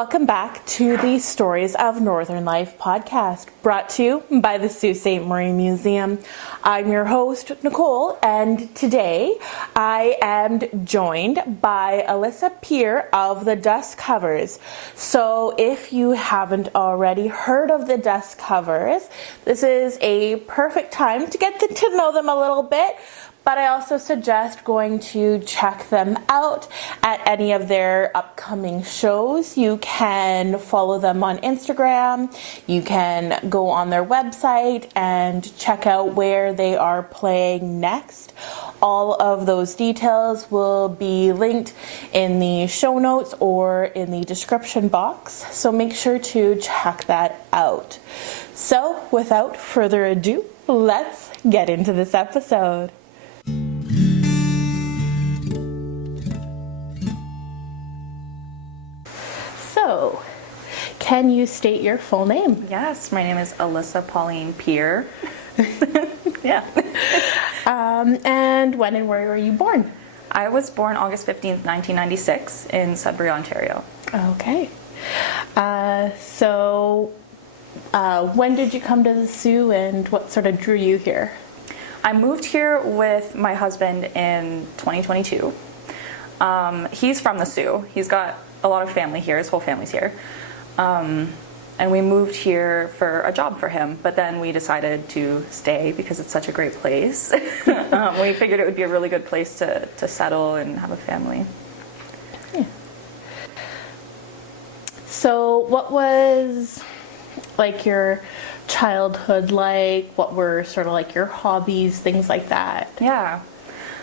Welcome back to the Stories of Northern Life podcast, brought to you by the Sault Ste. Marie Museum. I'm your host, Nicole, and today I am joined by Alyssa Peer of the Dustcovers. So if you haven't already heard of the Dustcovers, this is a perfect time to get to know them a little bit. But I also suggest going to check them out at any of their upcoming shows. You can follow them on Instagram. You can go on their website and check out where they are playing next. All of those details will be linked in the show notes or in the description box. So make sure to check that out. So without further ado, let's get into this episode. So, can you state your full name? Yes, my name is Alyssa Pauline Peer. Yeah. And when and where were you born? I was born August 15th, 1996 in Sudbury, Ontario. Okay. So, when did you come to the Sault and what sort of drew you here? I moved here with my husband in 2022. He's from the Sault. He's got a lot of family here. His whole family's here. And we moved here for a job for him, but then we decided to stay because it's such a great place. We figured it would be a really good place to settle and have a family. Yeah. So what was like your childhood like? What were sort of like your hobbies, things like that? Yeah.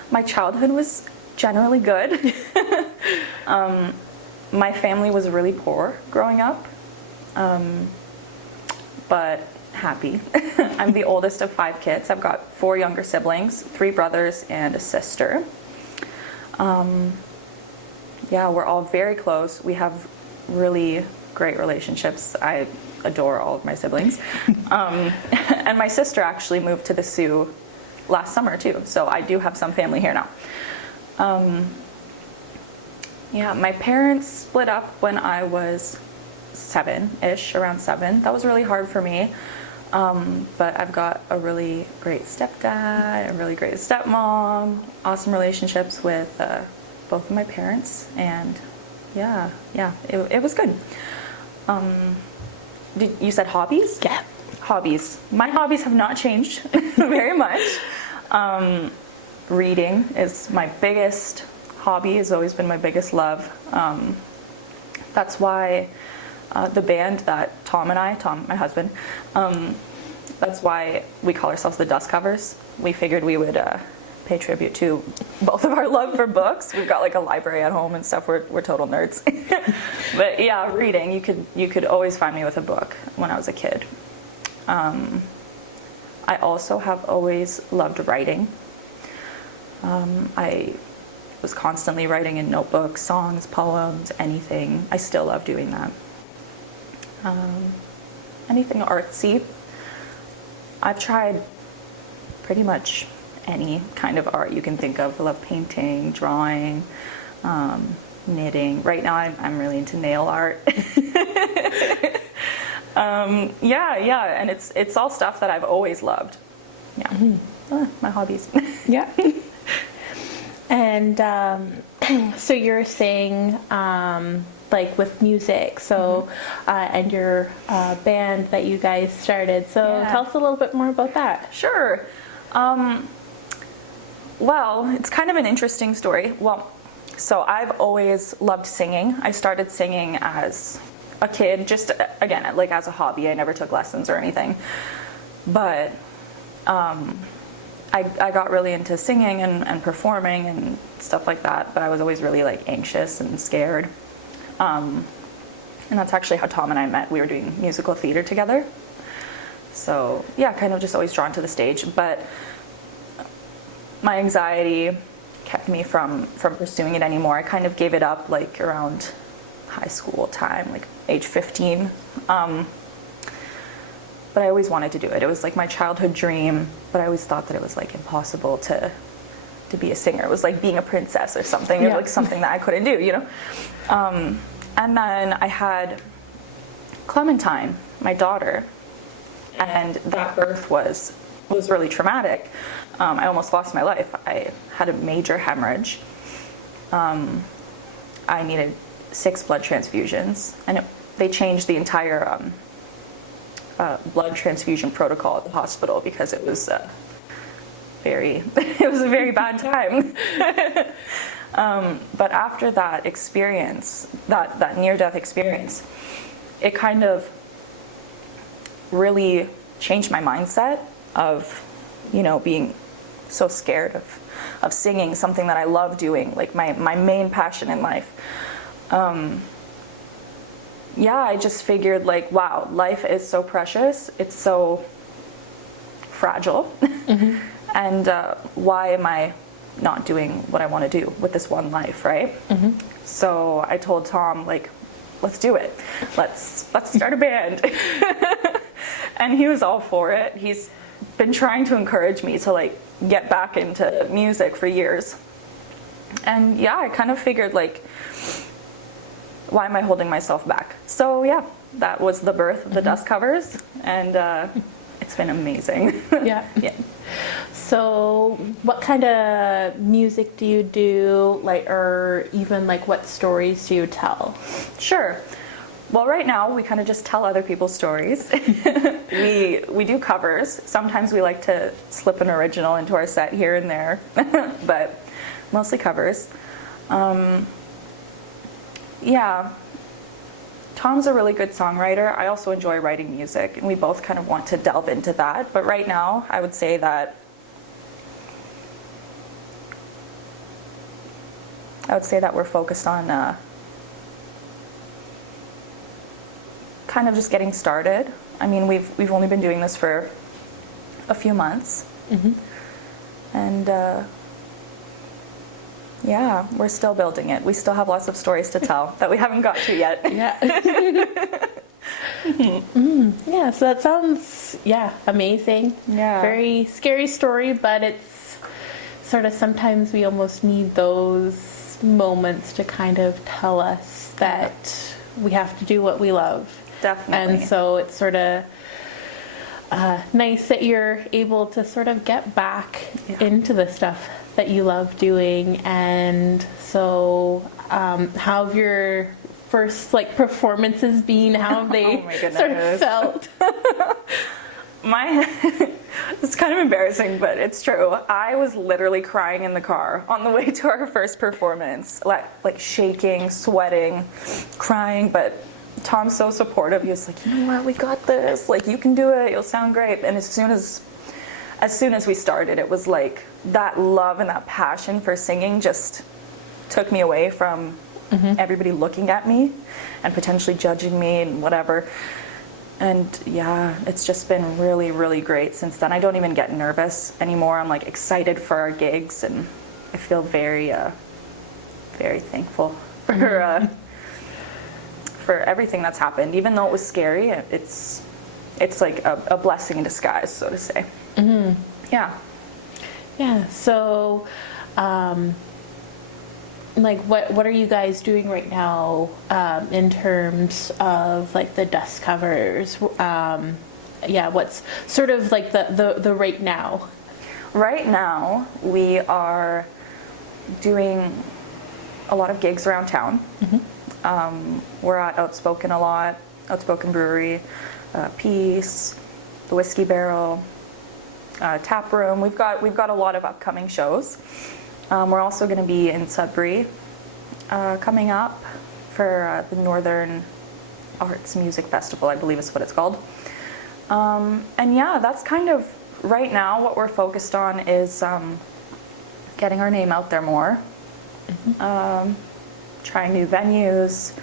My childhood was generally good. My family was really poor growing up, but happy. I'm the oldest of 5 kids. I've got 4 younger siblings, 3 brothers and a sister. Yeah, we're all very close. We have really great relationships. I adore all of my siblings. And my sister actually moved to the Sault last summer too, so I do have some family here now. Yeah, my parents split up when I was 7-ish, around 7. That was really hard for me. But I've got a really great stepdad, a really great stepmom, awesome relationships with both of my parents, and yeah, it was good. You said hobbies? Yeah. Hobbies. My hobbies have not changed very much. Reading is my biggest hobby, has always been my biggest love. That's why the band that Tom, my husband, that's why we call ourselves the Dustcovers. We figured we would pay tribute to both of our love for books. We've got like a library at home and stuff. We're total nerds. But yeah, reading. You could always find me with a book when I was a kid. I also have always loved writing. I was constantly writing in notebooks, songs, poems, anything. I still love doing that. Anything artsy. I've tried pretty much any kind of art you can think of. I love painting, drawing, knitting. Right now I'm really into nail art. Yeah, and it's all stuff that I've always loved. Yeah, my hobbies. Yeah. And so you're saying like with music, so and your band that you guys started. So tell us a little bit more about that. Sure. Well, it's kind of an interesting story. Well, so I've always loved singing. I started singing as a kid, just again, like as a hobby. I never took lessons or anything. But I got really into singing and performing and stuff like that, but I was always really like anxious and scared. And that's actually how Tom and I met. We were doing musical theater together. So yeah, kind of just always drawn to the stage, but my anxiety kept me from pursuing it anymore. I kind of gave it up like around high school time, like age 15. But I always wanted to do it. It was like my childhood dream, but I always thought that it was like impossible to be a singer. It was like being a princess or something, or like something that I couldn't do, you know? And then I had Clementine, my daughter, and that birth was really traumatic. I almost lost my life. I had a major hemorrhage. I needed 6 blood transfusions, and they changed the entire blood transfusion protocol at the hospital because it was it was a very bad time. But after that experience, that near-death experience, it kind of really changed my mindset of, being so scared of singing, something that I love doing, like my main passion in life. I just figured, like, wow, life is so precious. It's so fragile. Mm-hmm. And why am I not doing what I want to do with this one life, right? Mm-hmm. So I told Tom, like, let's do it. Let's start a band. And he was all for it. He's been trying to encourage me to, like, get back into music for years. And I kind of figured, like, why am I holding myself back? So that was the birth of the Dustcovers, and it's been amazing. Yeah. So what kind of music do you do, like, or even like what stories do you tell? Sure. Well, right now we kind of just tell other people's stories. we do covers. Sometimes we like to slip an original into our set here and there, but mostly covers. Tom's a really good songwriter. I also enjoy writing music, and we both kind of want to delve into that. But right now, I would say that we're focused on kind of just getting started. I mean, we've only been doing this for a few months, mm-hmm. and we're still building it. We still have lots of stories to tell that we haven't got to yet. Yeah. Mm-hmm. Yeah, so that sounds, amazing. Yeah. Very scary story, but it's sort of, sometimes we almost need those moments to kind of tell us that we have to do what we love. Definitely. And so it's sort of nice that you're able to sort of get back into the stuff that you love doing. And so how have your first, like, performances been? How have they sort of felt? It's kind of embarrassing, but it's true. I was literally crying in the car on the way to our first performance, like shaking, sweating, crying, but Tom's so supportive. He was like, you know what, we got this. Like, you can do it. You'll sound great. And as soon as we started, it was like that love and that passion for singing just took me away from everybody looking at me and potentially judging me and whatever. And it's just been really, really great since then. I don't even get nervous anymore. I'm, like, excited for our gigs, and I feel very, very thankful for everything that's happened. Even though it was scary, it's like a blessing in disguise, so to say. Mm-hmm. Yeah. So, like, what are you guys doing right now in terms of, like, the Dustcovers? What's sort of like the right now? Right now, we are doing a lot of gigs around town. Mm-hmm. We're at Outspoken a lot, Outspoken Brewery, Peace, the Whiskey Barrel, Tap Room. We've got a lot of upcoming shows. We're also going to be in Sudbury coming up for the Northern Arts Music Festival, I believe is what it's called. That's kind of right now what we're focused on is getting our name out there more, trying new venues,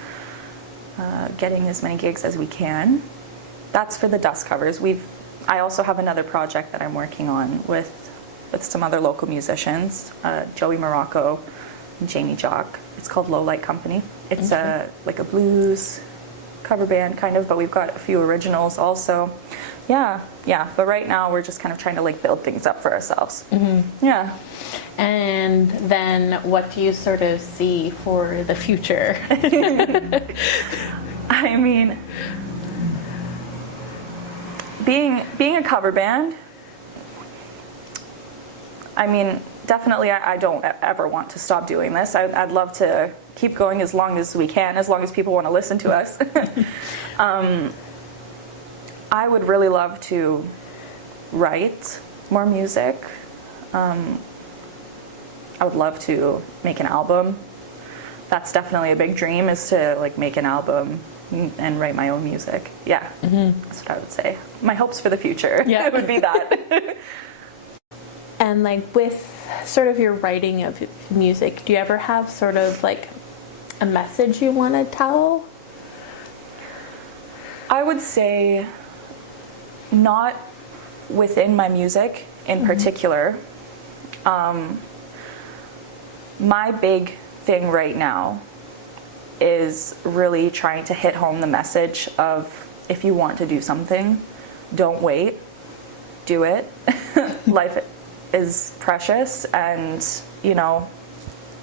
getting as many gigs as we can. That's for the Dustcovers. I also have another project that I'm working on with some other local musicians, Joey Morocco and Jamie Jock. It's called Low Light Company. It's like a blues cover band kind of, but we've got a few originals also. yeah. But right now we're just kind of trying to like build things up for ourselves. Yeah. And then what do you sort of see for the future? I mean, being a cover band, I mean, definitely I don't ever want to stop doing this. I'd love to keep going as long as we can, as long as people want to listen to us. I would really love to write more music. I would love to make an album. That's definitely a big dream, is to like make an album and write my own music. Yeah, that's what I would say. My hopes for the future would be that. And like with sort of your writing of music, do you ever have sort of like a message you want to tell? I would say not within my music in particular. My big thing right now is really trying to hit home the message of, if you want to do something, don't wait, do it. Life is precious, and you know,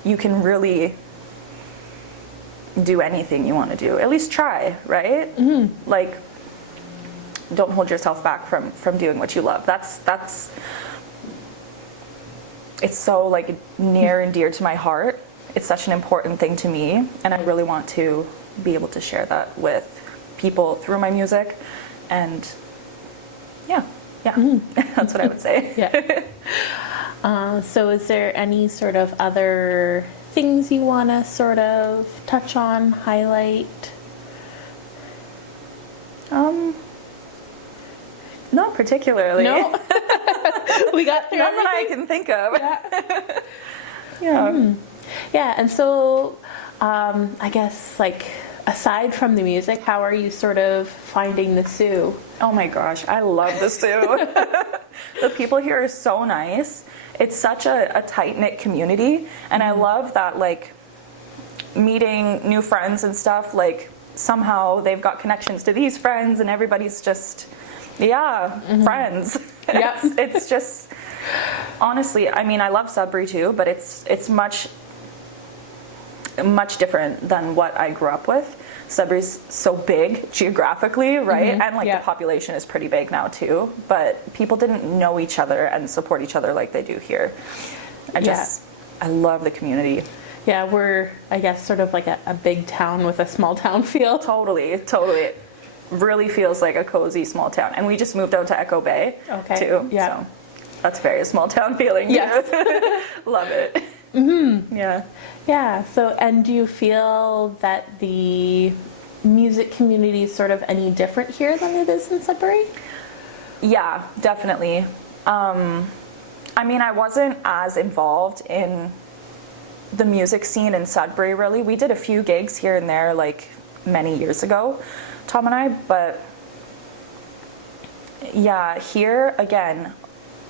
you can really do anything you want to do. At least try, right? Like, don't hold yourself back from doing what you love. That's it's so like near and dear to my heart. It's such an important thing to me, and I really want to be able to share that with people through my music. And yeah, that's what I would say. So is there any sort of other things you want to sort of touch on, highlight? Not particularly. No? We got through None that I everything? can think of. Yeah, and so I guess like aside from the music, how are you sort of finding the Sioux? Oh my gosh, I love the Sioux. The people here are so nice. It's such a tight-knit community, and I love that, like, meeting new friends and stuff, like somehow they've got connections to these friends, and everybody's just friends. It's just, honestly, I mean, I love Sudbury too, but it's much different than what I grew up with. Sudbury's so big geographically, right? And like the population is pretty big now too, but people didn't know each other and support each other like they do here. I love the community. Yeah, we're, I guess, sort of like a big town with a small town feel. Totally. It really feels like a cozy small town. And we just moved out to Echo Bay too. Yeah. So that's very small town feeling. Yes. Love it. Yeah. So, and do you feel that the music community is sort of any different here than it is in Sudbury? Yeah, definitely. I mean, I wasn't as involved in the music scene in Sudbury, really. We did a few gigs here and there, like, many years ago, Tom and I, but yeah, here, again,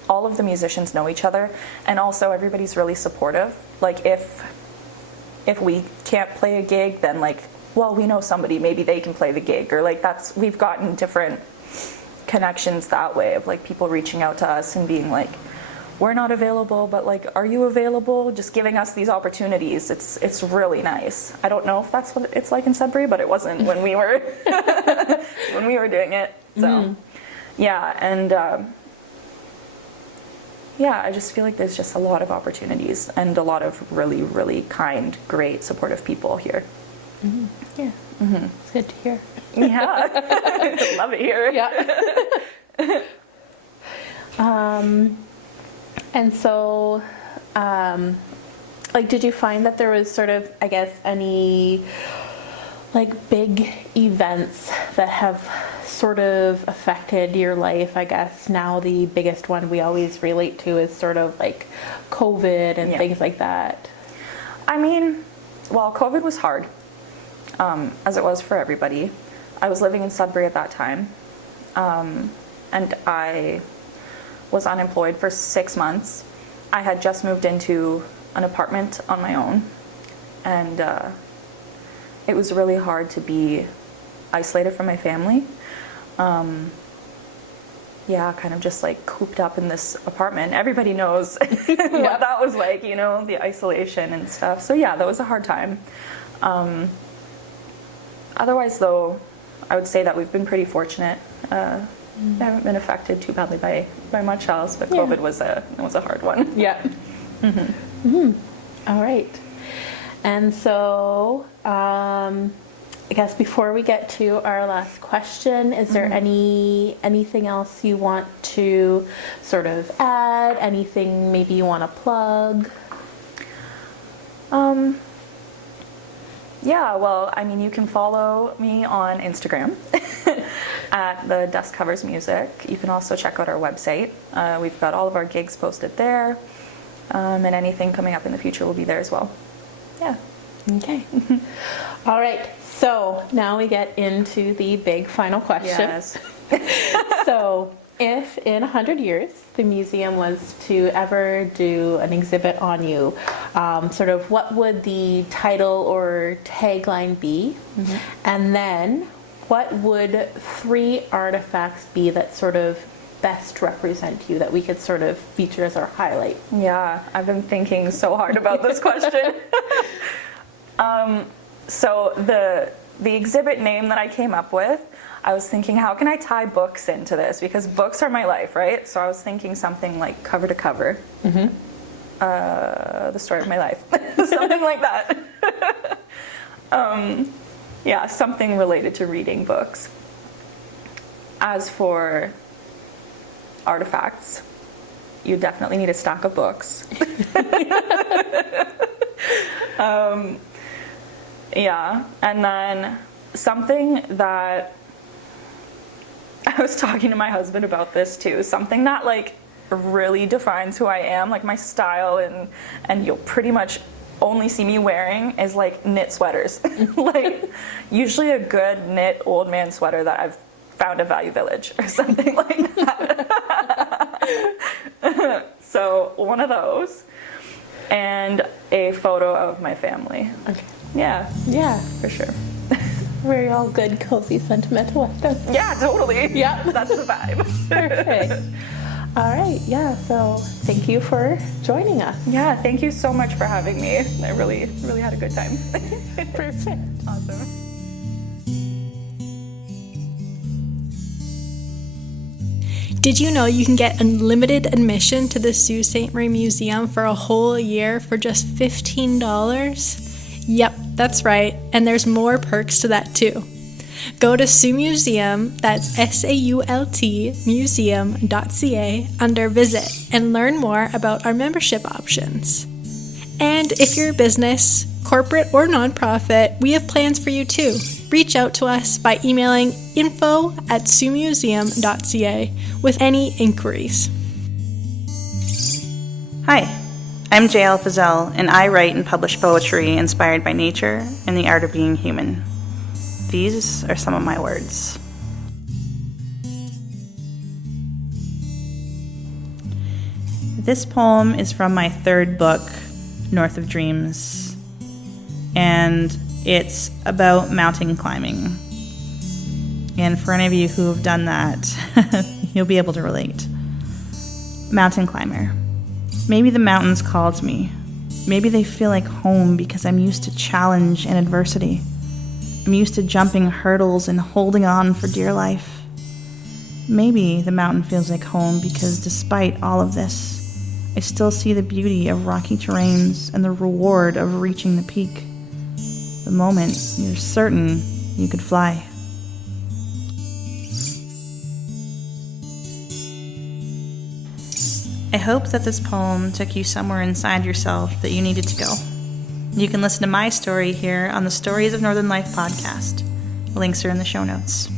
all of the musicians know each other, and also everybody's really supportive. Like, if we can't play a gig, then, like, well, we know somebody, maybe they can play the gig, or, like, we've gotten different connections that way, of, like, people reaching out to us and being like, we're not available, but like, are you available? Just giving us these opportunities. It's really nice. I don't know if that's what it's like in Sudbury, but it wasn't when we were when we were doing it. So yeah, and I just feel like there's just a lot of opportunities and a lot of really, really kind, great, supportive people here. Yeah, it's good to hear. Yeah, love it here. Yeah. And so, like, did you find that there was sort of, I guess, any, like, big events that have sort of affected your life? I guess now the biggest one we always relate to is sort of, like, COVID and things like that. I mean, well, COVID was hard, as it was for everybody. I was living in Sudbury at that time, and I was unemployed for 6 months. I had just moved into an apartment on my own, and it was really hard to be isolated from my family. yeah, kind of just like cooped up in this apartment. Everybody knows what that was like, you know, the isolation and stuff. So yeah, that was a hard time. Otherwise, though, I would say that we've been pretty fortunate. We haven't been affected too badly by much else, but COVID was a hard one. Yeah. All right. And so, I guess before we get to our last question, is there anything else you want to sort of add? Anything maybe you want to plug? Yeah, well, I mean, you can follow me on Instagram at the Dustcovers Music. You can also check out our website. We've got all of our gigs posted there, and anything coming up in the future will be there as well. Yeah. Okay. All right. So now we get into the big final question. Yes. So if in 100 years the museum was to ever do an exhibit on you, sort of what would the title or tagline be? And then what would 3 artifacts be that sort of best represent you, that we could sort of feature as our highlight? Yeah, I've been thinking so hard about this question. So the exhibit name that I came up with, I was thinking, how can I tie books into this? Because books are my life, right? So I was thinking something like Cover to Cover. The story of my life. Something like that. Yeah, something related to reading books. As for artifacts, you definitely need a stack of books. Yeah, and then something that I was talking to my husband about this too, something that like really defines who I am, like my style, and you'll pretty much only see me wearing is like knit sweaters. Like usually a good knit old man sweater that I've found at Value Village or something like that. So one of those, and a photo of my family. Okay. Yeah, for sure. Very all good, cozy, sentimental stuff. Yeah, totally. Yeah. That's the vibe. Perfect. All right. Yeah. So thank you for joining us. Yeah, thank you so much for having me. I really had a good time. Perfect. Awesome. Did you know you can get unlimited admission to the Sault Ste. Marie Museum for a whole year for just $15? Yep, that's right, and there's more perks to that too. Go to Sault Museum, that's SAULT museum.ca, under Visit and learn more about our membership options. And if you're a business, corporate or nonprofit, we have plans for you too. Reach out to us by emailing info@saultmuseum.ca with any inquiries. Hi, I'm J.L. Fizzell, and I write and publish poetry inspired by nature and the art of being human. These are some of my words. This poem is from my 3rd book, North of Dreams, and it's about mountain climbing. And for any of you who have done that, you'll be able to relate. Mountain climber. Maybe the mountains called me. Maybe they feel like home because I'm used to challenge and adversity. I'm used to jumping hurdles and holding on for dear life. Maybe the mountain feels like home because despite all of this, I still see the beauty of rocky terrains and the reward of reaching the peak. The moment you're certain you could fly. I hope that this poem took you somewhere inside yourself that you needed to go. You can listen to my story here on the Stories of Northern Life podcast. Links are in the show notes.